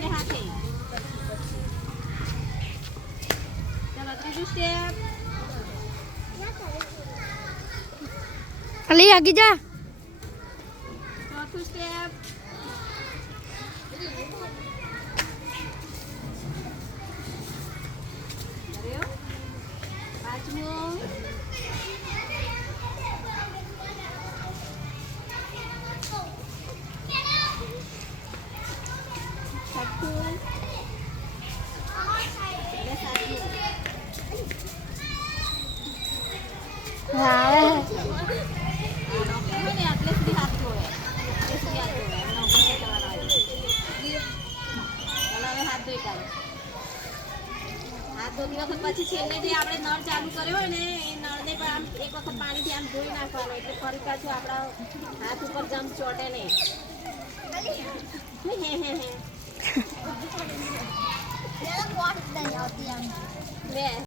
બંને હાથે ચાલો ત્રીજું સ્ટેપ અલી આગી જા ચોથું સ્ટેપ પાંચમું છઠ્ઠું અને સાતમું આવે નોકરી ને આટલે સુધી હાથ જોડે આટલે સુધી હાથ જોડે નોકરી કરવાનો ચાલો હવે હાથ ધોઈ કાઢો હાથ ધોતી વખત પછી છેલ્લે જે આપણે નળ ચાલુ કર્યો હોય ને એ નળને પણ આમ એક વખત પાણીથી આમ ધોઈ નાખવાનો એટલે ફરી પાછું આપણા હાથ ઉપર જમ ચોટે નહીં લે